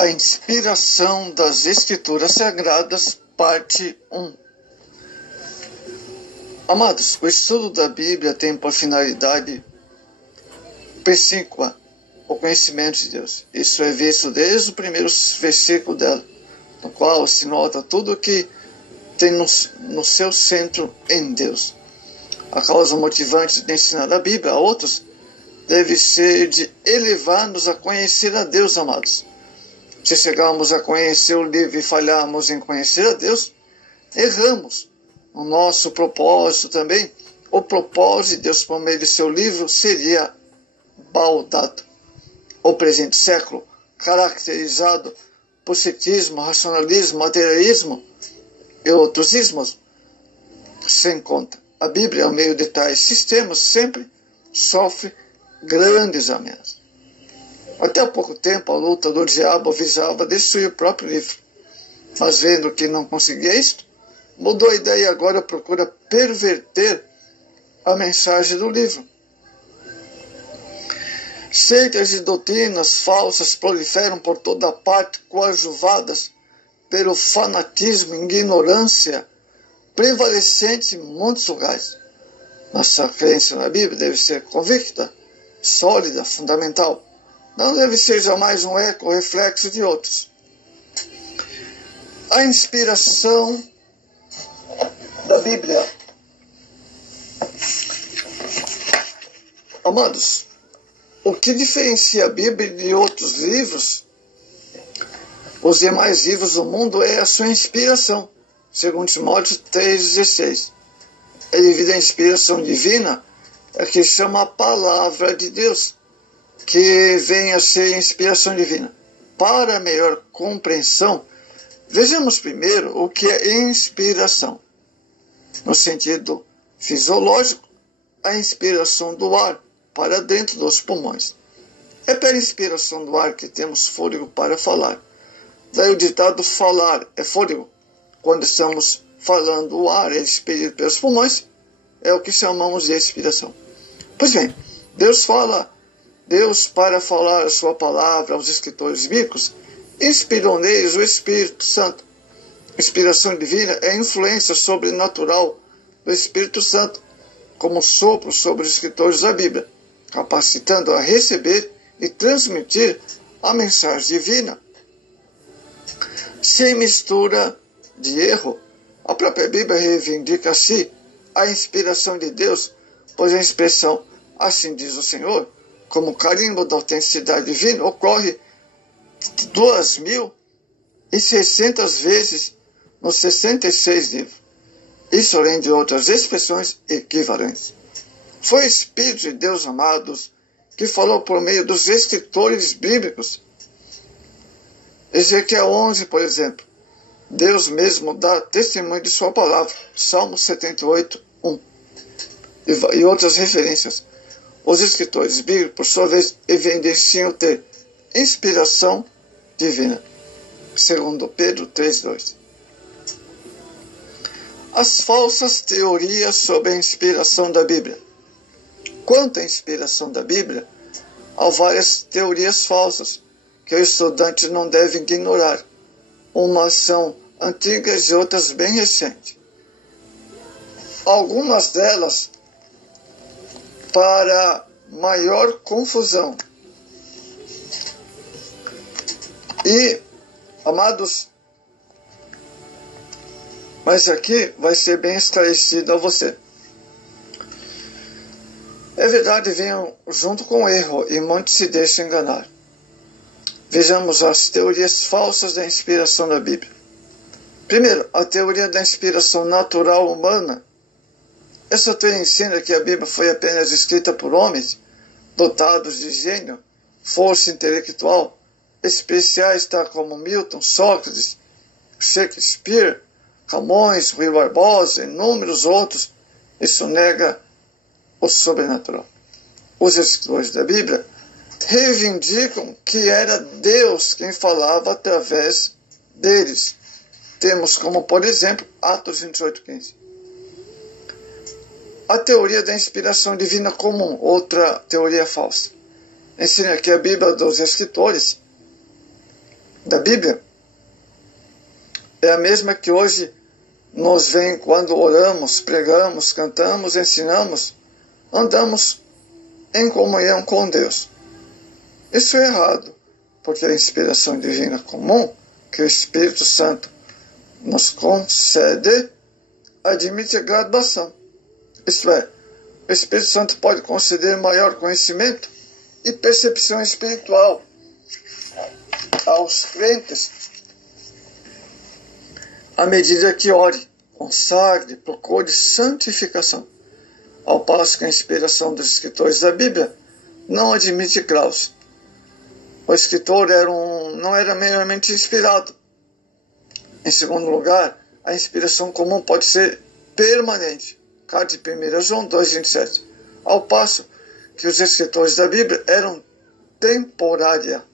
A inspiração das Escrituras Sagradas, parte 1. Amados, o estudo da Bíblia tem por finalidade precípua o conhecimento de Deus. Isso é visto desde o primeiro versículo dela, no qual se nota tudo o que tem no seu centro em Deus. A causa motivante de ensinar a Bíblia a outros deve ser de elevar-nos a conhecer a Deus, amados. Se chegarmos a conhecer o livro e falharmos em conhecer a Deus, erramos. O nosso propósito também, o propósito de Deus por meio de seu livro seria baldado. O presente século, caracterizado por ceticismo, racionalismo, materialismo e outros ismos, sem conta. A Bíblia, ao meio de tais sistemas, sempre sofre grandes ameaças. Até há pouco tempo, a luta do diabo visava destruir o próprio livro. Mas vendo que não conseguia isto, mudou a ideia e agora procura perverter a mensagem do livro. Seitas e doutrinas falsas proliferam por toda parte, coadjuvadas pelo fanatismo e ignorância prevalecente em muitos lugares. Nossa crença na Bíblia deve ser convicta, sólida, fundamental. Não deve ser jamais um eco ou reflexo de outros. A inspiração da Bíblia. Amados, o que diferencia a Bíblia de outros livros, os demais livros do mundo, é a sua inspiração, segundo Timóteo 3,16. Devido à inspiração divina, é que chama a palavra de Deus, que vem a ser inspiração divina. Para melhor compreensão, vejamos primeiro o que é inspiração. No sentido fisiológico, a inspiração do ar para dentro dos pulmões. É pela inspiração do ar que temos fôlego para falar. Daí o ditado falar é fôlego. Quando estamos falando, o ar é expelido pelos pulmões, é o que chamamos de inspiração. Pois bem, Deus, para falar a sua palavra aos escritores bíblicos, inspirou neles o Espírito Santo. Inspiração divina é a influência sobrenatural do Espírito Santo, como sopro sobre os escritores da Bíblia, capacitando a receber e transmitir a mensagem divina. Sem mistura de erro, a própria Bíblia reivindica a si a inspiração de Deus, pois a expressão "assim diz o Senhor", como carimbo da autenticidade divina, ocorre 2.600 vezes nos 66 livros. Isso além de outras expressões equivalentes. Foi o Espírito de Deus, amados, que falou por meio dos escritores bíblicos. Ezequiel 11, por exemplo, Deus mesmo dá testemunho de sua palavra, Salmo 78, 1, e outras referências. Os escritores bíblicos, por sua vez, evidenciam ter inspiração divina, segundo Pedro 3,2. As falsas teorias sobre a inspiração da Bíblia. Quanto à inspiração da Bíblia, há várias teorias falsas que o estudante não deve ignorar. Umas são antigas e outras bem recentes. Algumas delas para maior confusão. E, amados, mas aqui vai ser bem esclarecido a você. É verdade, venham junto com o erro e muitos se deixam enganar. Vejamos as teorias falsas da inspiração da Bíblia. Primeiro, a teoria da inspiração natural humana. Essa teoria ensina que a Bíblia foi apenas escrita por homens dotados de gênio, força intelectual, especiais tais como Milton, Sócrates, Shakespeare, Camões, Rui Barbosa e inúmeros outros. Isso nega o sobrenatural. Os escritores da Bíblia reivindicam que era Deus quem falava através deles. Temos como, por exemplo, Atos 28:15. A teoria da inspiração divina comum, outra teoria falsa, ensina que a Bíblia dos escritores da Bíblia é a mesma que hoje nos vem quando oramos, pregamos, cantamos, ensinamos, andamos em comunhão com Deus. Isso é errado, porque a inspiração divina comum que o Espírito Santo nos concede admite graduação. Isto é, o Espírito Santo pode conceder maior conhecimento e percepção espiritual aos crentes à medida que ore, consagre, procure santificação. Ao passo que a inspiração dos escritores da Bíblia não admite graus. O escritor não era meramente inspirado. Em segundo lugar, a inspiração comum pode ser permanente. Carta de 1 João 2,27. Ao passo que os escritores da Bíblia eram temporária.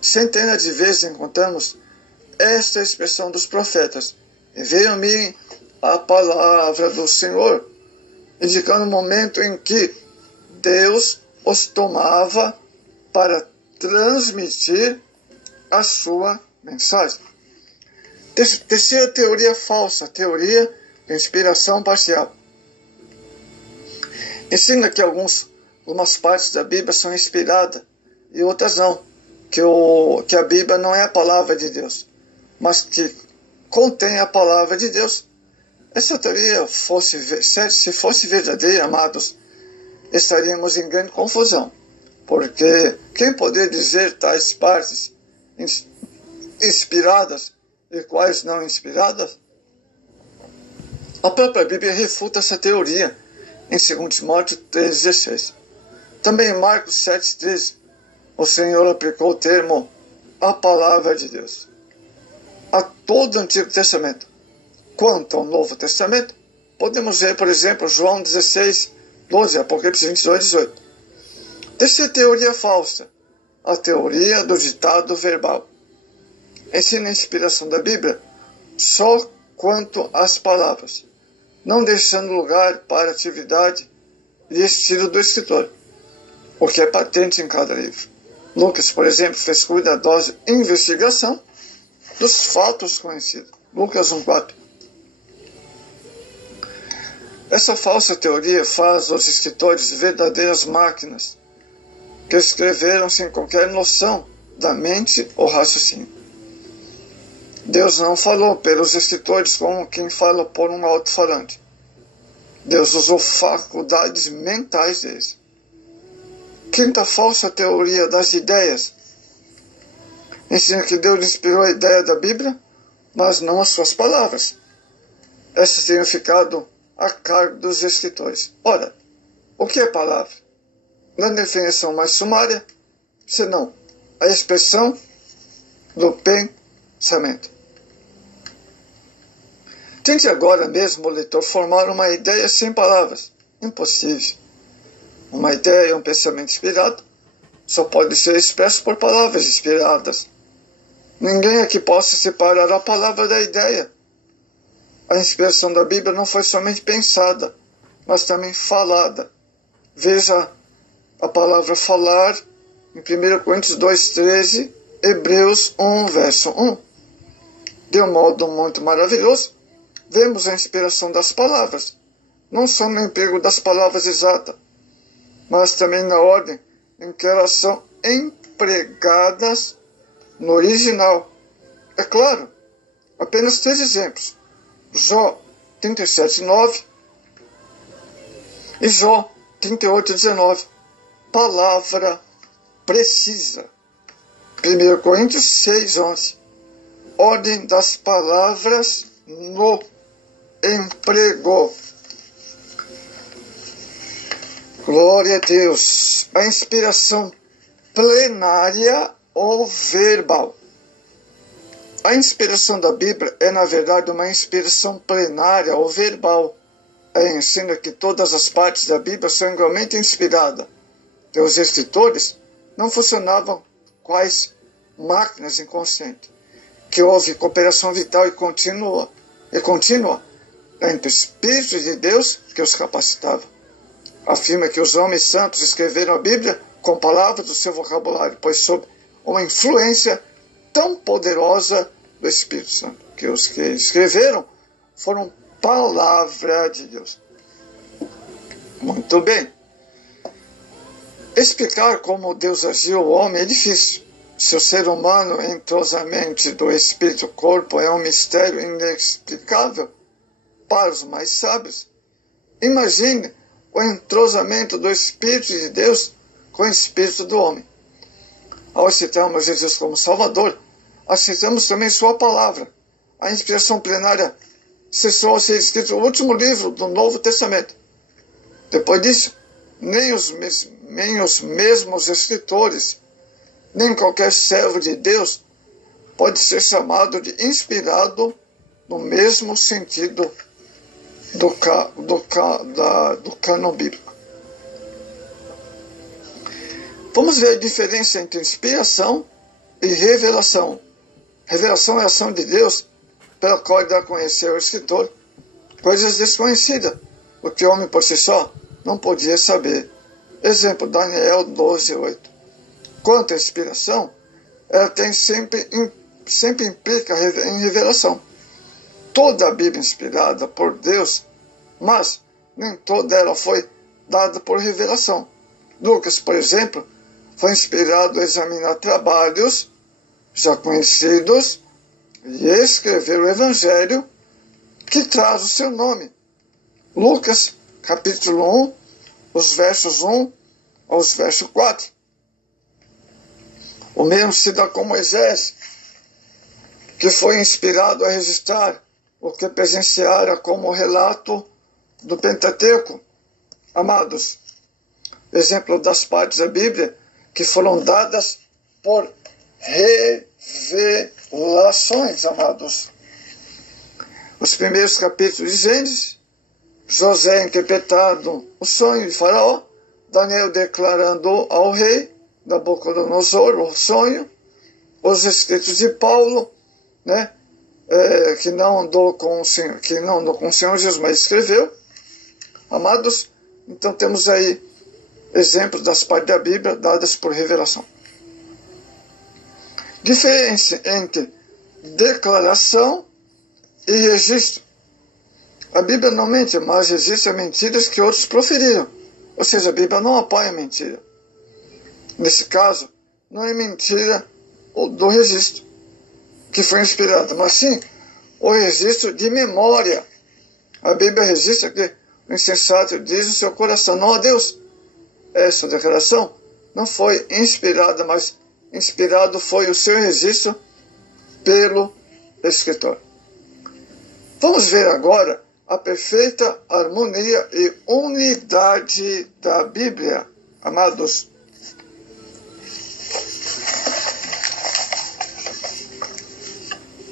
Centenas de vezes encontramos esta expressão dos profetas: e veio-me a palavra do Senhor, indicando o momento em que Deus os tomava para transmitir a sua mensagem. Terceira teoria falsa, teoria de inspiração parcial. Ensina que algumas partes da Bíblia são inspiradas e outras não, que a Bíblia não é a palavra de Deus, mas que contém a palavra de Deus. Essa teoria, se fosse verdadeira, amados, estaríamos em grande confusão, porque quem poderia dizer tais partes inspiradas e quais não inspiradas? A própria Bíblia refuta essa teoria em 2 Timóteo 3,16. Também em Marcos 7,13, o Senhor aplicou o termo a palavra de Deus a todo o Antigo Testamento. Quanto ao Novo Testamento, podemos ver, por exemplo, João 16,12, Apocalipse 22,18. Terceira teoria falsa, a teoria do ditado verbal. Ensina a inspiração da Bíblia só quanto às palavras, não deixando lugar para a atividade e estilo do escritor, o que é patente em cada livro. Lucas, por exemplo, fez cuidadosa investigação dos fatos conhecidos. Lucas 1,4. Essa falsa teoria faz dos escritores verdadeiras máquinas que escreveram sem qualquer noção da mente ou raciocínio. Deus não falou pelos escritores como quem fala por um alto-falante. Deus usou faculdades mentais deles. Quinta falsa teoria das ideias. Ensina que Deus inspirou a ideia da Bíblia, mas não as suas palavras. Essas teriam ficado a cargo dos escritores. Ora, o que é palavra? Na definição mais sumária, senão a expressão do pensamento. Tente agora mesmo, leitor, formar uma ideia sem palavras. Impossível. Uma ideia e um pensamento inspirado só pode ser expresso por palavras inspiradas. Ninguém aqui possa separar a palavra da ideia. A inspiração da Bíblia não foi somente pensada, mas também falada. Veja a palavra falar em 1 Coríntios 2,13, Hebreus 1, verso 1. De um modo muito maravilhoso, vemos a inspiração das palavras, não só no emprego das palavras exatas, mas também na ordem em que elas são empregadas no original. É claro, apenas 3 exemplos. Jó 37,9 e Jó 38,19. Palavra precisa. 1 Coríntios 6,11. Ordem das palavras no emprego. Glória a Deus. A inspiração plenária ou verbal. A inspiração da Bíblia é, na verdade, uma inspiração plenária ou verbal. Ensina que todas as partes da Bíblia são igualmente inspiradas. E os escritores não funcionavam quais máquinas inconscientes, que houve cooperação vital e contínua entre o Espírito de Deus que os capacitava. Afirma que os homens santos escreveram a Bíblia com palavras do seu vocabulário, pois sob uma influência tão poderosa do Espírito Santo, que os que escreveram foram palavra de Deus. Muito bem. Explicar como Deus agiu ao homem é difícil. Se o ser humano, entrosamento do espírito e corpo, é um mistério inexplicável para os mais sábios, imagine o entrosamento do Espírito de Deus com o espírito do homem. Ao aceitarmos Jesus como Salvador, aceitamos também sua palavra. A inspiração plenária cessou a ser escrito o último livro do Novo Testamento. Depois disso, nem os mesmos escritores, nem qualquer servo de Deus pode ser chamado de inspirado no mesmo sentido do cânon bíblico. Vamos ver a diferença entre inspiração e revelação. Revelação é a ação de Deus pela qual dá a conhecer ao escritor coisas desconhecidas, o que o homem por si só não podia saber. Exemplo, Daniel 12:8. Quanto à inspiração, ela sempre implica em revelação. Toda a Bíblia é inspirada por Deus, mas nem toda ela foi dada por revelação. Lucas, por exemplo, foi inspirado a examinar trabalhos já conhecidos e escrever o Evangelho que traz o seu nome. Lucas, capítulo 1, os versos 1 aos versos 4. O mesmo se dá com Moisés, que foi inspirado a registrar o que presenciara como relato do Pentateuco. Amados, exemplo das partes da Bíblia que foram dadas por revelações, amados. Os primeiros capítulos de Gênesis, José interpretando o sonho de Faraó, Daniel declarando ao rei Nabucodonosor o sonho, os escritos de Paulo, né, que não andou com o Senhor Jesus, mas escreveu. Amados, então temos aí exemplos das partes da Bíblia dadas por revelação. Diferença entre declaração e registro. A Bíblia não mente, mas registra mentiras que outros proferiram. Ou seja, a Bíblia não apoia a mentira. Nesse caso, não é mentira do registro que foi inspirado, mas sim o registro de memória. A Bíblia registra que o insensato diz no seu coração, não a Deus. Essa declaração não foi inspirada, mas inspirado foi o seu registro pelo escritor. Vamos ver agora a perfeita harmonia e unidade da Bíblia, amados.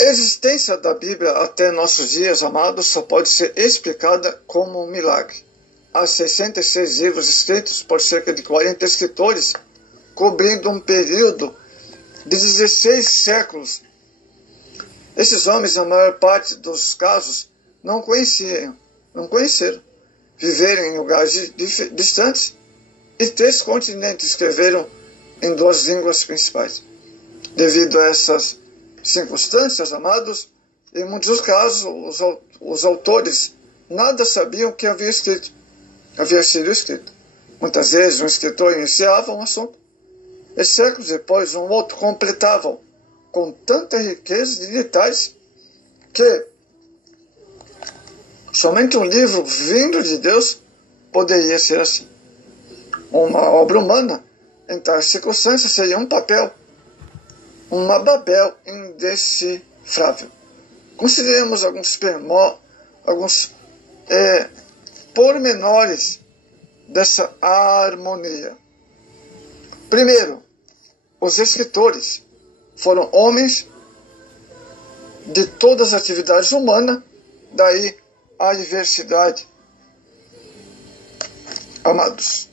A existência da Bíblia até nossos dias, amados, só pode ser explicada como um milagre. Há 66 livros escritos por cerca de 40 escritores, cobrindo um período de 16 séculos. Esses homens, na maior parte dos casos, não conheceram, viveram em lugares distantes e 3 continentes, escreveram em 2 línguas principais. Devido a essas circunstâncias, amados, em muitos casos, os autores nada sabiam que havia sido escrito. Muitas vezes um escritor iniciava um assunto e séculos depois um outro completavam com tanta riqueza de detalhes que somente um livro vindo de Deus poderia ser assim. Uma obra humana, em tais circunstâncias, seria um papel, uma Babel indecifrável. Consideremos alguns pormenores dessa harmonia. Primeiro, os escritores foram homens de todas as atividades humanas, daí a diversidade. Amados,